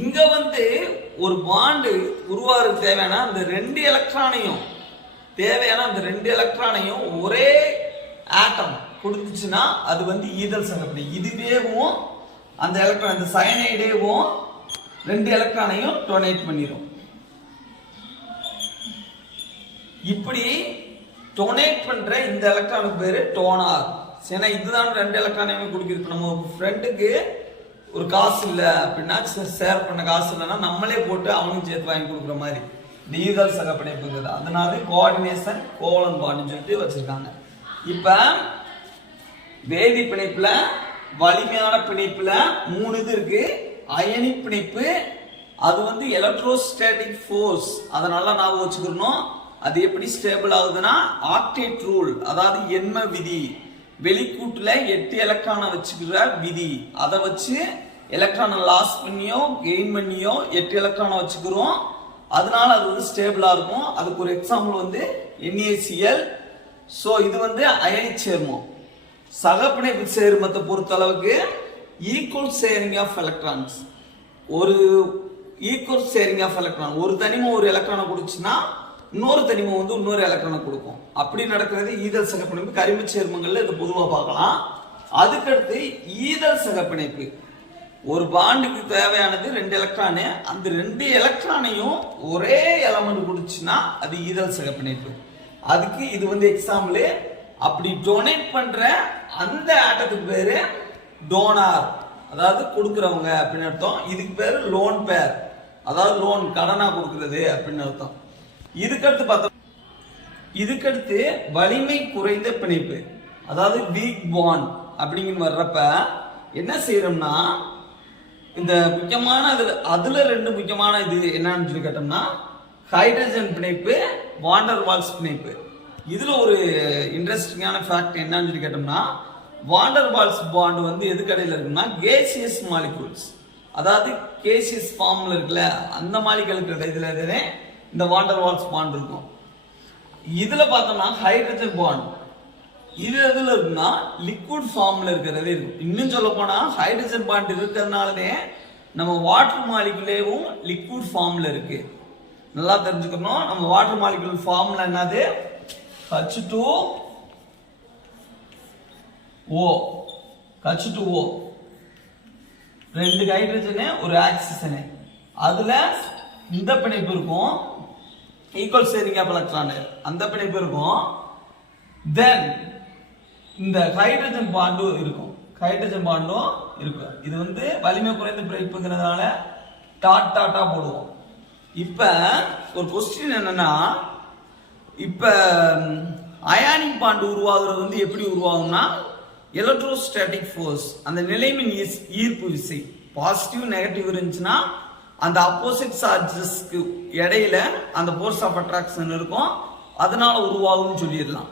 இங்க வந்து ஒரு பாண்டு உருவாகிறதுக்கு தேவையான அந்த 2 எலக்ட்ரானையும் ஒரே ஆட்டம் கொடுத்துச்சுன்னா அது வந்து ஈதல் சகப்பிணை. இதுவேவும் அந்த எலக்ட்ரான், அந்த சயனைடேவும் 2 எலக்ட்ரானையும் டொனேட் பண்ணிடும். இப்படி டொனேட் பண்ற இந்த எலக்ட்ரானுக்கு பேரு டோனார். ஏன்னா இதுதான் 2 எலக்ட்ரானையுமே கொடுக்குது. நம்ம ஃப்ரெண்டுக்கு ஒரு காசு இல்லை அப்படின்னா, ஷேர் பண்ண காசு இல்லைன்னா நம்மளே போட்டு அவனுக்கு சேர்த்து வாங்கி கொடுக்குற மாதிரி ஈதல் சகப்பிணைப்புங்கிறது. அதனால கோஆர்டினேஷன் கோவலன்ட் பாண்ட் சொல்லிட்டு வச்சிருக்காங்க. இப்ப வேதி பிணைப்புல, வலிமையான பிணைப்புல 3 இது இருக்கு. அயனிக் பிணைப்பு, அது வந்து எலக்ட்ரோஸ்டாட்டிக் ஃபோர்ஸ், அதனால ஞாபகம் வச்சுக்கணும். அது எப்படி ஸ்டேபிள் ஆகுதுன்னா ஆக்டேட் ரூல், அதாவது எண்ம விதி. வெளிக்கூட்டுல 8 எலக்ட்ரானை வச்சுக்கிற விதி, அதை வச்சு எலக்ட்ரானை லாஸ் பண்ணியோ கெயின் பண்ணியோ 8 எலக்ட்ரானை வச்சுக்கிறோம். அதனால அது வந்து ஸ்டேபிளா இருக்கும். அதுக்கு ஒரு எக்ஸாம்பிள் வந்து NaCl. ஸோ இது வந்து அயனிக் சேர்மம். சகப்பிணைப்பு சேர்மத்தை பொறுத்த அளவுக்கு ஈக்குவல் ஷேரிங் ஆஃப் எலக்ட்ரான்ஸ். ஒரு ஈக்குவல் ஷேரிங் ஆஃப் எலக்ட்ரான், ஒரு தனிமம் ஒரு எலக்ட்ரானை கொடுச்சுன்னா இன்னொரு தனிமம் வந்து இன்னொரு எலக்ட்ரானை கொடுக்கும். அப்படி நடக்கிறது ஈதல் சகப்பிணைப்பு. கரிம சேர்மங்கள்ல இது பொதுவாக பார்க்கலாம். அதுக்கடுத்து ஈதல் சகப்பிணைப்பு, ஒரு பாண்டுக்கு தேவையானது 2 எலக்ட்ரானு, அந்த 2 எலக்ட்ரானையும் ஒரே எலமெண்ட் கொடுச்சுன்னா அது ஈதல் சகப்பிணைப்பு. அதுக்கு இது வந்து எக்ஸாம்பிள். அப்படி டொனேட் பண்ற அந்த ஆட்டத்துக்கு பேரு டோனார், அதாவது கொடுக்கிறவங்க அப்படின்னு அர்த்தம். இதுக்கு பேரு லோன் பேர், அதாவது லோன் கடனா கொடுக்கிறது அப்படின்னு அர்த்தம். இதுக்கடுத்து வலிமை குறைந்த பிணைப்பு, அதாவது வீக் பாண்ட் அப்படிங்கிற வர்றப்ப என்ன செய்யறோம்னா, இந்த முக்கியமான அதுல 2 முக்கியமான இது என்னன்னு சொல்லி கேட்டோம்னா, ஹைட்ரஜன் பிணைப்பு, வாண்டர் வால்ஸ் பிணைப்பு. இதுல ஒரு இன்ட்ரெஸ்டிங்கான ஃபேக்ட் என்னன்னு சொல்லி கேட்டோம்னா, வாண்டர் வால்ஸ் பாண்ட் வந்து எது கடையில் இருக்குன்னா கேசியஸ் மாலிகூல்ஸ், அதாவது கேசியஸ் ஃபார்ம்ல இருக்குல்ல அந்த மாலிகூலுக்கு இடையில இந்த வாண்டர் வால்ஸ் பாண்ட் இருக்கும். இதுல பார்த்தோம்னா ஹைட்ரஜன் பாண்ட் இது எதுல இருக்குன்னா லிக்விட் ஃபார்ம்ல இருக்கிறதே இருக்கும். இன்னும் சொல்ல போனா ஹைட்ரஜன் பாண்ட் இருக்கிறதுனாலதே நம்ம வாட்டர் மாலிகுலேவும் லிக்விட் ஃபார்ம்ல இருக்கு. நல்லா தெரிஞ்சுக்கணும். நம்ம வாட்டர் மாலிகுல் ஃபார்ம்ல என்னது H2O, H2O, ரெண்டு ஹைட்ரஜனு ஒரு ஆக்சிஜனு, அதுல இந்த பிணைப்பு இருக்கும், ஈக்குவல் ஷேரிங் ஆஃப் எலக்ட்ரான், அந்த பிணைப்பு இருக்கும். தென் இந்த ஹைட்ரஜன் பாண்டும் இருக்கும், ஹைட்ரஜன் பாண்டும் இருக்கும். இது வந்து வலிமை குறைந்த பிணைப்புங்கிறதுனால டாட் டாட்டா போடுவோம். இப்ப ஒரு கொஸ்டின் என்னன்னா, இப்ப அயானிக் பாண்ட் உருவாகுறது வந்து எப்படி உருவாகும்னா எலக்ட்ரோஸ்டாட்டிக் ஃபோர்ஸ், அந்த நிலைமின் ஈர்ப்பு விசை பாசிட்டிவ் நெகட்டிவ் இருந்துச்சுன்னா அந்த அப்போசிட் சார்ஜஸ்க்கு இடையில அந்த ஃபோர்ஸ் ஆஃப் அட்ராக்ஷன் இருக்கும், அதனால உருவாகும்னு சொல்லிடலாம்.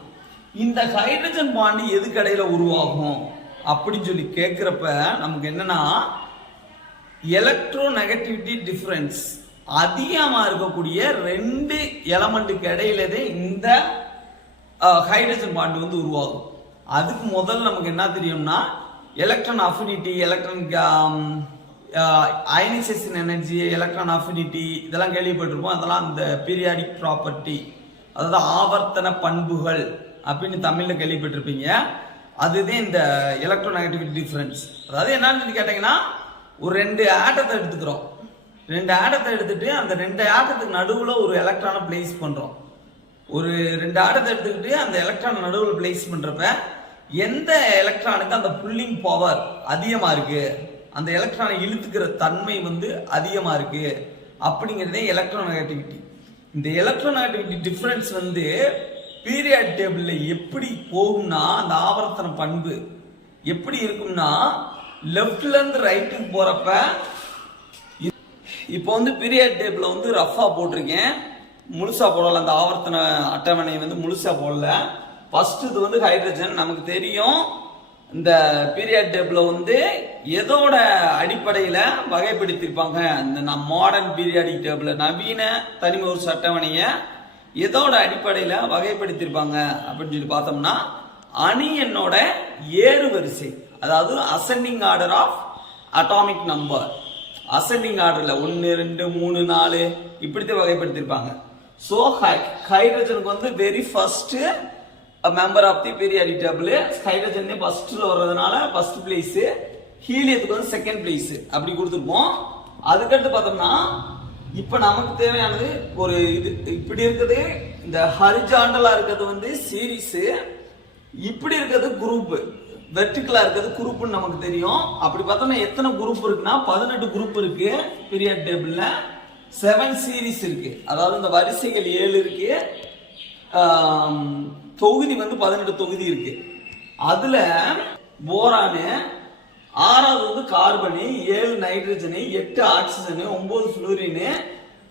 இந்த ஹைட்ரஜன் பாண்ட் எதுக்கு இடையில உருவாகும் அப்படின்னு சொல்லி கேட்கிறப்ப நமக்கு என்னன்னா, எலக்ட்ரோ நெகட்டிவிட்டி டிஃபரன்ஸ் அதிகமா இருக்கக்கூடிய ரெண்டு எலமெண்ட்டுக்கு இடையிலதே இந்த ஹைட்ரஜன் பாண்ட் வந்து உருவாகும். அதுக்கு முதல்ல நமக்கு என்ன தெரியும்னா, electron affinity, electron ionisation energy, electron affinity இதெல்லாம் கேள்விப்பட்டிருப்போம். அதெல்லாம் இந்த பீரியாடிக் ப்ராப்பர்ட்டி, அதாவது ஆவர்த்தன பண்புகள் அப்படின்னு தமிழ்ல கேள்விப்பட்டிருப்பீங்க. அதுதான் இந்த எலக்ட்ரோ நெகட்டிவிட்டி டிஃபரன்ஸ். அதாவது என்னன்னு கேட்டீங்கன்னா, ஒரு ரெண்டு ஆட்டத்தை எடுத்துக்கிறோம், ரெண்டு ஆட்டத்தை எடுத்துட்டு அந்த ரெண்டு ஆட்டத்துக்கு நடுவுல ஒரு எலக்ட்ரானை பிளேஸ் பண்றோம். ஒரு ரெண்டு ஆட்டத்தை எடுத்துக்கிட்டு அந்த எலக்ட்ரான் நடுவில் பிளேஸ் பண்றப்ப எந்த எலக்ட்ரானுக்கு அந்த புல்லிங் பவர் அதிகமா இருக்கு, அந்த எலக்ட்ரானை இழுத்துக்கிற தன்மை வந்து அதிகமா இருக்கு அப்படிங்கிறதே எலக்ட்ரோ நெகட்டிவிட்டி. இந்த எலக்ட்ரோ நெகட்டிவிட்டி டிஃபரன்ஸ் வந்து பீரியாட் டேபிள்ல எப்படி போகும்னா, அந்த ஆவர்த்தன பண்பு எப்படி இருக்கும்னா, லெஃப்ட்ல இருந்து ரைட்டுக்கு போறப்ப இப்போ வந்து பீரியாட் டேபிள்ல வந்து ரஃபா போட்டிருக்கேன், முழுசா போடல, அந்த ஆவர்த்தன அட்டவணை வந்து முழுசா போடல. ஃபர்ஸ்ட் இது வந்து ஹைட்ரஜன் நமக்கு தெரியும். இந்த பீரியாட் டேபிள்ல வந்து எதோட அடிப்படையில வகைப்படுத்திருப்பாங்க, இந்த மாடர்ன் பீரியாடிக் டேபிள் நவீன தனிம ஒரு அட்டவணைய எதோட அடிப்படையில வகைப்படுத்திருப்பாங்க அப்படின்னு சொல்லி பார்த்தோம்னா, அணி எண்ணோட ஏறு வரிசை, அதாவது ascending order of atomic number, ascending ஆர்டர்ல 1 2 3 4 இப்படித்தான் வகைப்படுத்திருப்பாங்க. சோ ஹைட்ரஜனுக்கு வந்து very first member of the periodic table, hydrogen ஃபர்ஸ்ட்ல வர்றதுனால ஃபர்ஸ்ட் பிளேஸ், ஹீலியத்துக்கு வந்து செகண்ட் பிளேஸ் அப்படி கொடுத்துருப்போம். அதுக்கடுத்து பார்த்தோம்னா, இப்ப நமக்கு தேவையானது ஒரு இது இப்படி இருக்குது, இந்த ஹரிஜாண்டலா இருக்கிறது வந்து சீரிஸ், இப்படி இருக்கிறது குரூப், வெர்டிகலா இருக்கிறது குரூப்னு நமக்கு தெரியும். அப்படி பார்த்தோம்னா எத்தனை குரூப் இருக்குன்னா 18 குரூப் இருக்கு பீரியாட் டேபிள்ல, 7 சீரிஸ் இருக்கு, அதாவது இந்த வரிசைகள் 7 இருக்கு, தொகுதி வந்து 18 தொகுதி இருக்கு. அதுல போரானு 6வது வந்து கார்பனு, 7 நைட்ரஜனு, 8 ஆக்சிஜனு, 9 புளூரினு,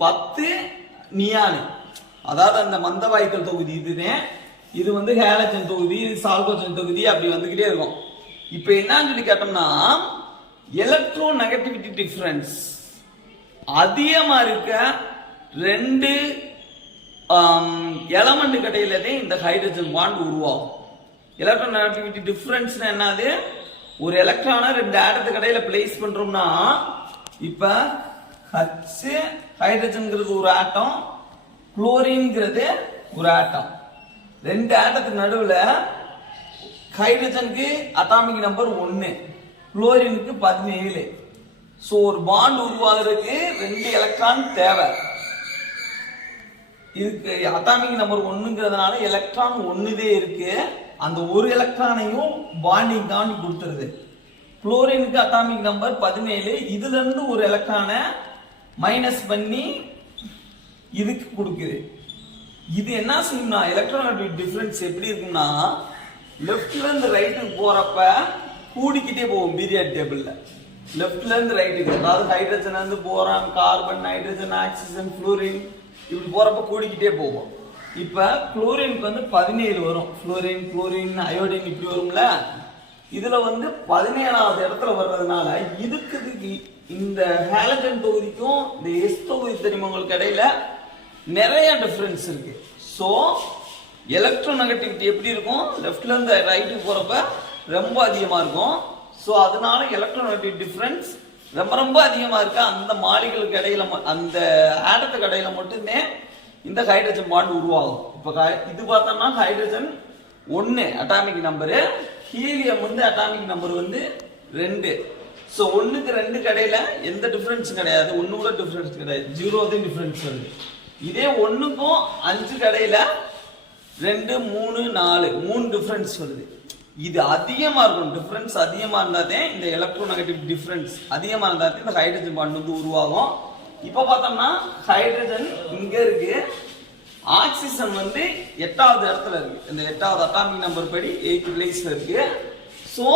10 நியானு, அதாவது அந்த மந்தவாய்க்கல் தொகுதி இதுதான். இது வந்து ஹேலஜன் தொகுதி, இது சால்கோஜன் தொகுதி, அப்படி வந்துகிட்டே இருக்கும். இப்ப என்னன்னு சொல்லி கேட்டோம்னா, எலக்ட்ரோ நெகட்டிவிட்டி டிஃபரன்ஸ் அதிகமா இருக்க ரெண்டு எலமெண்ட் கடையிலே இந்த ஹைட்ரஜன் பாண்ட் உருவாகும். எலக்ட்ரோ நெகட்டிவிட்டி டிஃபரன்ஸ் என்னது, ஒரு எலக்ட்ரானை ரெண்டு ஆட்டத்துக்கு கடையில பிளேஸ் பண்றோம்னா, இப்ப H ஹைட்ரஜன்ங்கிறது ஒரு ஆட்டம், குளோரின்ங்கிறது ஒரு ஆட்டம், ரெண்டு ஆட்டத்துக்கு நடுவுல ஹைட்ரஜனுக்கு அட்டாமிக் நம்பர் 1, குளோரினுக்கு 17. சோ ஒரு பாண்ட் உருவாகிறதுக்கு 2 எலக்ட்ரான் தேவை. இதுக்கு அட்டாமிக் நம்பர் 1ங்கிறதுனால எலக்ட்ரான் 1 இருக்கு, அந்த ஒரு எலக்ட்ரானையும் பாண்டிங் தாண்டி கொடுத்துருது. குளோரினுக்கு அட்டாமிக் நம்பர் 17, இதுல இருந்து ஒரு எலக்ட்ரானை மைனஸ் பண்ணி இதுக்கு கொடுக்குது. இது என்ன செய்யும்னா, எலக்ட்ரோநெகட்டிவிட்டி டிஃபரன்ஸ் எப்படி இருக்கும்னா, லெஃப்ட்ல இருந்து ரைட்டுக்கு போறப்ப கூடிக்கிட்டே போகும் பீரியாட் டேபிள்ல. லெஃப்ட்ல இருந்து ரைட்டுக்கு, அதாவது ஹைட்ரஜன் வந்து boron, carbon, nitrogen, oxygen, fluorine இப்படி போறப்ப கூடிக்கிட்டே போகும். இப்ப குளோரினுக்கு வந்து 17 வரும். புளோரின், குளோரின், அயோடின் இப்படி வரும்ல. இதுல வந்து 17வது இடத்துல வர்றதுனால இதுக்கு இந்த ஹாலஜன் தொகுதிக்கும் இந்த எஸ் தொகுதி தனிமங்களுக்கு இடையில நிறைய டிஃபரன்ஸ் இருக்கு. ஸோ எலக்ட்ரோநெகட்டிவிட்டி எப்படி இருக்கும், லெஃப்ட்ல இருந்து ரைட்டுக்கு போறப்ப ரொம்ப அதிகமா இருக்கும். ஸோ அதனால எலக்ட்ரோநெகட்டிவ் டிஃபரன்ஸ் ரொம்ப ரொம்ப அதிகமா இருக்கு. அந்த மாலிகளுக்கு இடையில, அந்த ஆட்டத்துக்கு இடையில மட்டுமே இந்த ஹைட்ரஜன் பாண்ட் உருவாகும். இப்போ இது பார்த்தோம்னா ஹைட்ரஜன் 1 அட்டாமிக் நம்பரு, ஹீலியம் வந்து அட்டாமிக் நம்பர் வந்து 2. ஸோ 1க்கு 2க்கு இடையில எந்த டிஃபரன்ஸும் கிடையாது, 1 கூட டிஃபரன்ஸ் கிடையாது, 0 தான் டிஃபரன்ஸ் வருது. இதே 1க்கும் 5க்கு இடையில 2, 3, 4 3 டிஃபரன்ஸ் வருது. இது அதிகமா இருக்கும். டிஃபரன்ஸ் அதிகமா இருந்தாதே இந்த எலக்ட்ரோநெகட்டிவ் டிஃபரன்ஸ் அதிகமா இருந்தாதே இந்த ஹைட்ரஜன் பாண்ட் வந்து உருவாகும். இப்போ பார்த்தோம்னா ஹைட்ரஜன் இங்க இருக்கு, ஆக்சிஜன் வந்து 8வது இடத்துல இருக்கு. இந்த 8வது அட்டாமிக் நம்பர் படி 8th பிளேஸ்ல இருக்கு. ஸோ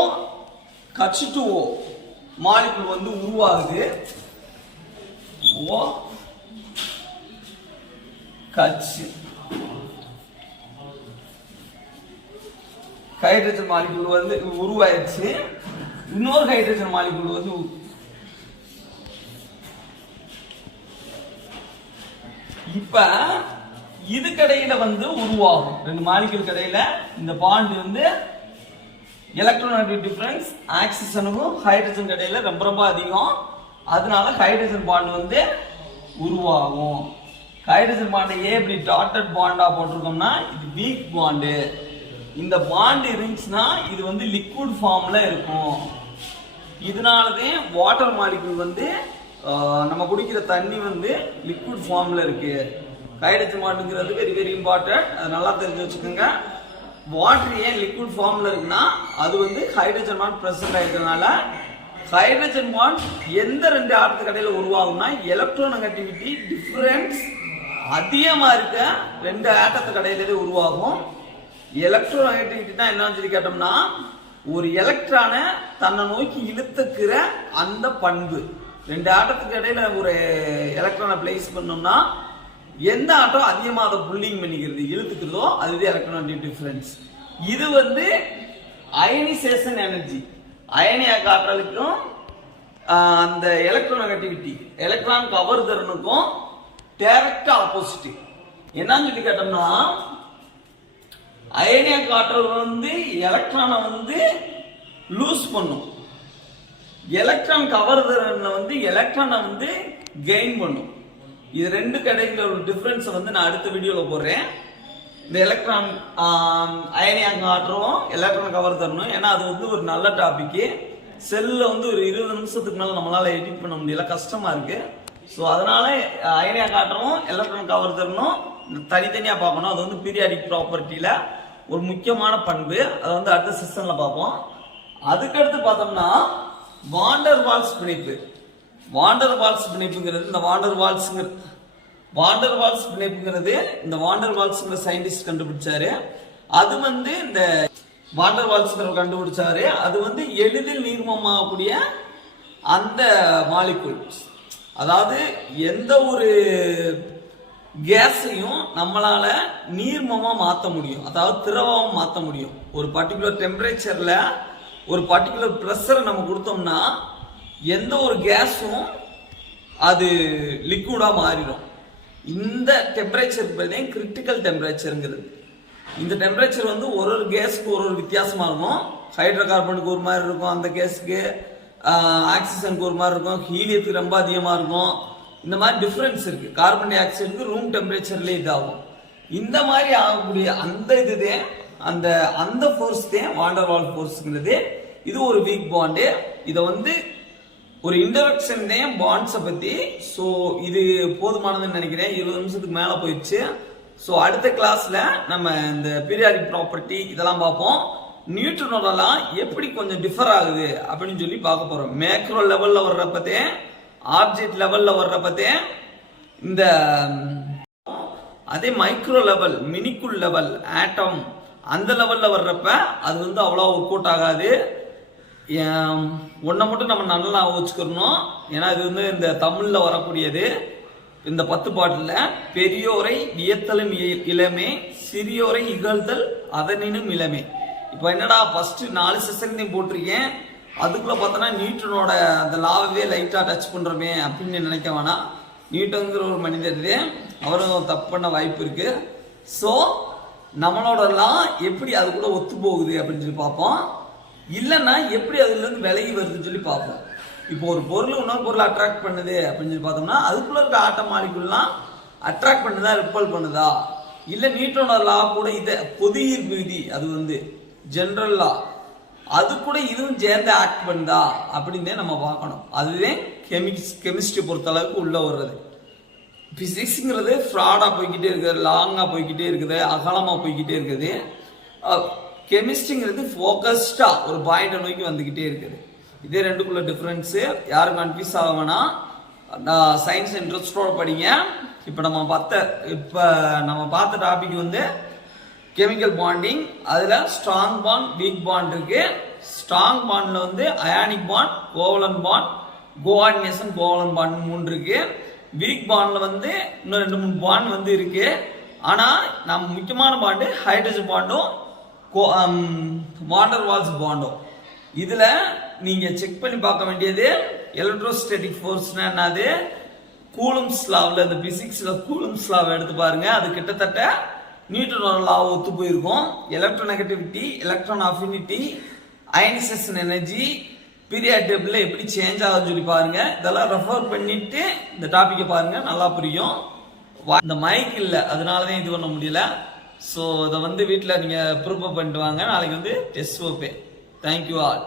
H2O மாலிகுல் வந்து உருவாகுது. ஓ ஹைட்ரஜன் மாலிகுல் வந்து உருவாயிருச்சு. இன்னொரு ஹைட்ரஜன் மாலிகுல் வந்து இப்ப இது கடையில வந்து உருவாகும். 2 மாலிகுல் கடையில இந்த பாண்ட் வந்து எலக்ட்ரோநெகட்டிவ் டிஃபரன்ஸ் ஆக்சிஜனுக்கும் ஹைட்ரஜன் கடையில ரொம்ப ரொம்ப அதிகம். அதனால ஹைட்ரஜன் பாண்ட் வந்து உருவாகும். ஹைட்ரஜன் பாண்ட் ஏன் இப்படி டாட்டட் பாண்டா போட்டிருக்கோம்னா இது வீக் பாண்டு. இந்த பாண்ட் இருந்துச்சுன்னா இது வந்து லிக்விட் ஃபார்ம்ல இருக்கும். இதனாலதான் வாட்டர் மாலிகுல் வந்து நம்ம குடிக்கிற தண்ணி வந்து லிக்விட் ஃபார்ம்ல இருக்கு. ஹைட்ரஜன் பாண்டுங்கிறது வெரி வெரி இம்பார்ட்டன்ட், அது நல்லா தெரிஞ்சு வச்சுக்கோங்க. வாட்டர் ஏன் லிக்விட் ஃபார்ம்ல இருக்குன்னா அது வந்து ஹைட்ரஜன் பாண்ட் பிரசன்ட் ஆயிருக்கிறதுனால. ஹைட்ரஜன் பாண்ட் எந்த 2 ஆட்டத்துக்கு இடையில உருவாகும்னா எலக்ட்ரோநெகட்டிவிட்டி டிஃபரன்ஸ் அதிகமா இருக்க 2 ஆட்டத்துக்கு இடையிலே உருவாகும். எலக்ட்ரோநெகட்டிவிட்டினா என்னன்னு சொல்லி கேட்டோம்னா ஒரு எலக்ட்ரானை தன்னை நோக்கி இழுத்துக்கிற அந்த பண்பு. 2 ஆட்டத்துக்கு இடையில ஒரு எலக்ட்ரானை பிளேஸ் பண்ணோம்னா எந்த ஆட்டம் அதிகமாக அதை புல்லிங் பண்ணிக்கிறது, இழுத்துக்கிறதோ அதுவே எலக்ட்ரோநெகட்டிவ் டிஃபரன்ஸ். இது வந்து அயனிசேஷன் எனர்ஜி, அயனியாக்க ஆற்றலுக்கும் அந்த எலக்ட்ரோநெகட்டிவிட்டி எலக்ட்ரான் கவர் திறனுக்கும் டைரக்ட் ஆப்போசிட். என்னன்னு சொல்லி கேட்டோம்னா அயனியாக்க ஆற்றல் வந்து எலக்ட்ரானை வந்து லூஸ் பண்ணும், எலக்ட்ரான் கவர் திறன்ல வந்து எலக்ட்ரானை வந்து கெயின் பண்ணும். இது 2 கடையில ஒரு டிஃபரன்ஸ் வந்து நான் அடுத்த வீடியோல போடுறேன். இந்த எலக்ட்ரான் அயனியாக்க ஆற்றலும் எலக்ட்ரான் கவர் தரணும். ஏன்னா அது வந்து ஒரு நல்ல டாபிக். செல்ல வந்து ஒரு 20 நிமிஷத்துக்கு மேல நம்மளால எடிட் பண்ண முடியல, கஷ்டமா இருக்கு. ஸோ அதனால அயனியாக்க ஆற்றலும் எலக்ட்ரான் கவர் தரணும் தனித்தனியா பார்க்கணும். அது வந்து பீரியாடிக் ப்ராப்பர்ட்டியில ஒரு முக்கியமான பண்பு. அதை வந்து அடுத்த செஷன்ல பார்ப்போம். அதுக்கடுத்து பார்த்தோம்னா வாண்டர் வால்ஸ் பிணைப்பு. வாண்டர் வால்ஸ் பிணைப்புங்கிறது இந்த வாண்டர் வால்ஸ் பிணைப்புங்கிறது இந்த வாண்டர் வால்ஸ்ங்கிற சயின்டிஸ்ட் கண்டுபிடிச்சாரு. அது வந்து இந்த வாண்டர் வால்ஸ் கண்டுபிடிச்சாரு. அது வந்து எளிதில் நீர்மமாகக்கூடிய அந்த மாலிகுல்ஸ். அதாவது எந்த ஒரு கேஸையும் நம்மளால நீர்மமா மாற்ற முடியும், அதாவது திரவமா மாற்ற முடியும். ஒரு பர்டிகுலர் டெம்பரேச்சர்ல ஒரு பர்டிகுலர் ப்ரெஷரை நம்ம கொடுத்தோம்னா எந்த ஒரு கேஸும் அது லிக்விடா மாறிடும். இந்த டெம்பரேச்சர் கிரிட்டிக்கல் டெம்பரேச்சருங்கிறது. இந்த டெம்பரேச்சர் வந்து ஒரு கேஸுக்கு ஒரு வித்தியாசமா இருக்கும். ஹைட்ரோ கார்பனுக்கு ஒரு மாதிரி இருக்கும், அந்த கேஸுக்கு ஆக்சிஜனுக்கு ஒரு மாதிரி இருக்கும், ஹீலியத்துக்கு ரொம்ப அதிகமா இருக்கும். இந்த மாதிரி டிஃபரன்ஸ் இருக்கு. கார்பன் டை ஆக்சைடுக்கு ரூம் டெம்பரேச்சர்ல இதாகும். இந்த மாதிரி ஆகக்கூடிய அந்த இதுதான் அந்த ஃபோர்ஸ் தான் வாண்டர் வால் ஃபோர்ஸ்ங்கிறது. இது ஒரு வீக் பாண்டு. இதை வந்து ஒரு இன்ட்ரோடக்ஷன் தான் பாண்ட்ஸை பத்தி. ஸோ இது போதுமானதுன்னு நினைக்கிறேன். 20 நிமிஷத்துக்கு மேல போயிடுச்சு. ஸோ அடுத்த கிளாஸ்ல நம்ம இந்த பீரியாடிக் ப்ராப்பர்ட்டி இதெல்லாம் பார்ப்போம். நியூட்ரனோடலாம் எப்படி கொஞ்சம் டிஃபர் ஆகுது அப்படின்னு சொல்லி பார்க்க போறோம். மேக்ரோ லெவல்ல வர்றப்பதே, ஆப்ஜெக்ட் லெவல்ல வர்றப்பதே இந்த அதே மைக்ரோ லெவல், மினிக்குள் லெவல், ஆட்டம் அந்த லெவல்ல வர்றப்ப அது வந்து அவ்வளோ ஒர்க் அவுட் ஆகாது. ஒன்றை மட்டும் நம்ம நல்லா வச்சுக்கிறணும். ஏன்னா இது வந்து இந்த தமிழ்ல வரக்கூடியது. இந்த 10 பாட்டுல பெரியோரை வியத்தலும் இளமே, சிறியோரை இகழ்தல் அதனினும் இளமே. இப்போ என்னடா ஃபர்ஸ்ட் 4 செஷன்லையும் போட்டிருக்கேன், அதுக்குள்ள பார்த்தோன்னா நியூட்டனோட அந்த லாவே லைட்டா டச் பண்றோமே அப்படின்னு நினைக்க வேணாம். நியூட்டன்கிற ஒரு மனிதர் அவரும் தப்பு பண்ண வாய்ப்பு இருக்கு. ஸோ நம்மளோட லா எப்படி அது கூட ஒத்து போகுது அப்படின்னு சொல்லி பார்ப்போம். இல்லைன்னா எப்படி அதுல இருந்து விலகி வருதுன்னு சொல்லி பார்ப்போம். இப்போ ஒரு பொருள் இன்னொரு பொருள் அட்ராக்ட் பண்ணுது அப்படின்னு சொல்லி பார்த்தோம்னா அதுக்குள்ள இருக்க ஆட்ட மாலிகுல்லாம் அட்ராக்ட் பண்ணுதா ரிப்பல் பண்ணுதா, இல்ல நியூட்டனோட லா கூட இதை பொது ஈர்ப்பு விதி அது ஜெனரல் லா அது கூட இதுவும் சேர்ந்து ஆக்ட் பண்ணுதா அப்படின்னு நம்ம பார்க்கணும். அதுவே கெமிஸ்ட்ரி பொறுத்த அளவுக்கு உள்ள வர்றது. பிசிக்ஸ்ங்கிறது ஃப்ராடா போய்கிட்டே இருக்குது, லாங்கா போய்கிட்டே இருக்குது, அகலமா போய்கிட்டே இருக்குது. கெமிஸ்ட்ரிங்கிறது ஃபோக்கஸ்டா ஒரு பாயிண்டை நோக்கி வந்துகிட்டே இருக்குது. இதே ரெண்டுக்குள்ள டிஃபரன்ஸ் யாரும் கன்ஃபியூஸ் ஆகணும்னா சயின்ஸ் இன்ட்ரெஸ்டோட படிங்க. இப்போ நம்ம பார்த்த டாபிக் கெமிக்கல் பாண்டிங். அதுல ஸ்ட்ராங் பாண்ட், வீக் பாண்ட் இருக்கு. ஸ்ட்ராங் பாண்ட்ல ionic bond, covalent bond, coordination, covalent bond 3 இருக்கு. வீக் பாண்ட்ல இன்னும் 2-3 பாண்ட் இருக்கு. ஆனா நம்ம முக்கியமான பாண்டு ஹைட்ரஜன் பாண்டும் வாண்டர் வால்ஸ் பாண்டும். இதுல நீங்க செக் பண்ணி பார்க்க வேண்டியது எலக்ட்ரோஸ்டாட்டிக் ஃபோர்ஸ்னா என்னது, கூலம்ஸ் லாவில் இந்த பிசிக்ஸ்ல கூலம்ஸ் லாவை எடுத்து பாருங்க. அது கிட்டத்தட்ட நியூட்டனோட லாவை ஒத்து போயிருக்கும். Electronegativity, electron affinity, ionisation energy, period டேபிள்ல எப்படி சேஞ்ச் ஆகுதுன்னு சொல்லி பாருங்க. இதெல்லாம் ரெஃபர் பண்ணிட்டு இந்த டாபிக்கை பாருங்க, நல்லா புரியும். இந்த மைக் இல்லை, அதனாலதான் இது பண்ண முடியல. ஸோ இதை வீட்டில் நீங்க ப்ரூவ் பண்ணிட்டு வாங்க. நாளைக்கு டெஸ்ட் வைப்பேன். Thank you all.